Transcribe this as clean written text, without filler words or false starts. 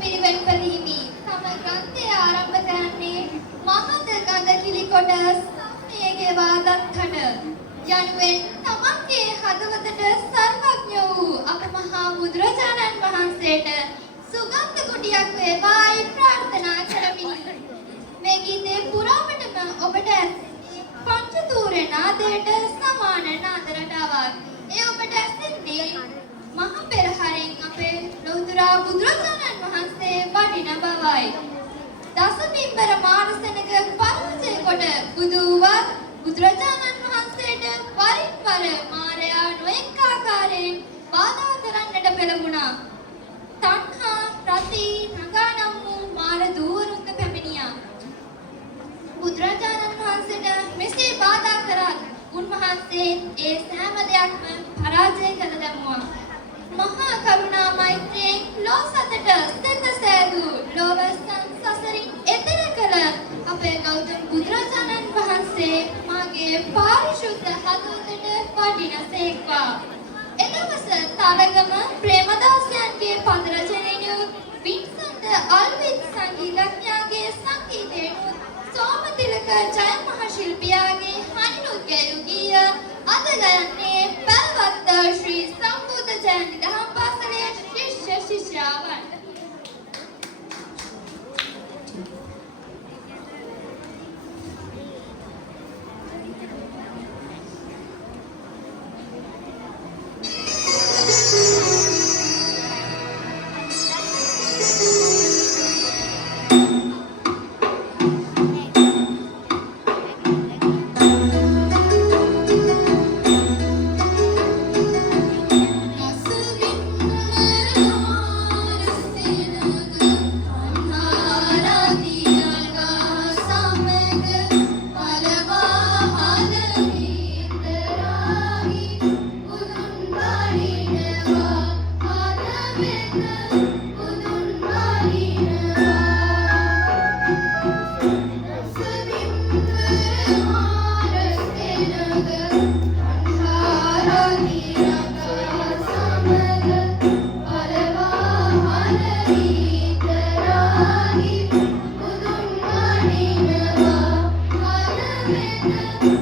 පිළිවෙත් පැලීමි. තම ග්‍රන්ථය ආරම්භ කරන්නේ මහත ගඳ කිලි කොට සම්මේගේ වාදත්තන යනුවෙන් තමන්ගේ හදවතට සර්වඥ වූ අප මහා බුදුරජාණන් වහන්සේට සුගන්ධ කුටියක් වේවායි ප්‍රාර්ථනා කරමිනි. මේ ගීතේ පුරාවටම ඔබට පංචතූර නාදයට සමාන නාද රටාවක්. ඒ ඔබට ඇසෙන්නේ මහ පෙරහරින් අපේ ලෞතර බුදුරජාණන් වහන්සේ වඩින බවයි. දසපිම්බර මානසනක පරිචය කොට බුදුවත් බුදුරජාණන් වහන්සේට වරින් වර මාරයා නොඑක ආකාරයෙන් බාධා කරන්නට පෙළඹුණා. තණ්හා රති නගා නම් වූ මාර දූවරුන්ද පැමිණියා. බුදුරජාණන් වහන්සේට මෙසේ බාධා කරත් උන්වහන්සේ ඒ සෑම දෙයක්ම පරාජය කළ දැමුවා. මහා කරුණා මෛත්‍රියෙන් ලෝ සතට සිත සෑදූ ලෝව සසරින් එතෙර කළ අපේ ගෞතම බුදුරජාණන් වහන්සේ මාගේ පාරිශුද්ධ හදවතට වඩිනසේක්වා. එදවස තරගම ප්‍රේමදාසයන්ගේ පද රචනයෙනුත් වින්සන්ත අල්විත් සංගීතඥයාගේ සංගීතයෙනුත් සෝමතිලක ජය මහ ශිල්පියාගේ හනිනුත් ගැයූ ගීය අද ගයන්නේ බලවත් ශ්‍රී සම්බුද්ධ ජයන්ති දහම් පාසලේ ශිෂ්‍ය ශිෂ්‍යාවන්. Thank you.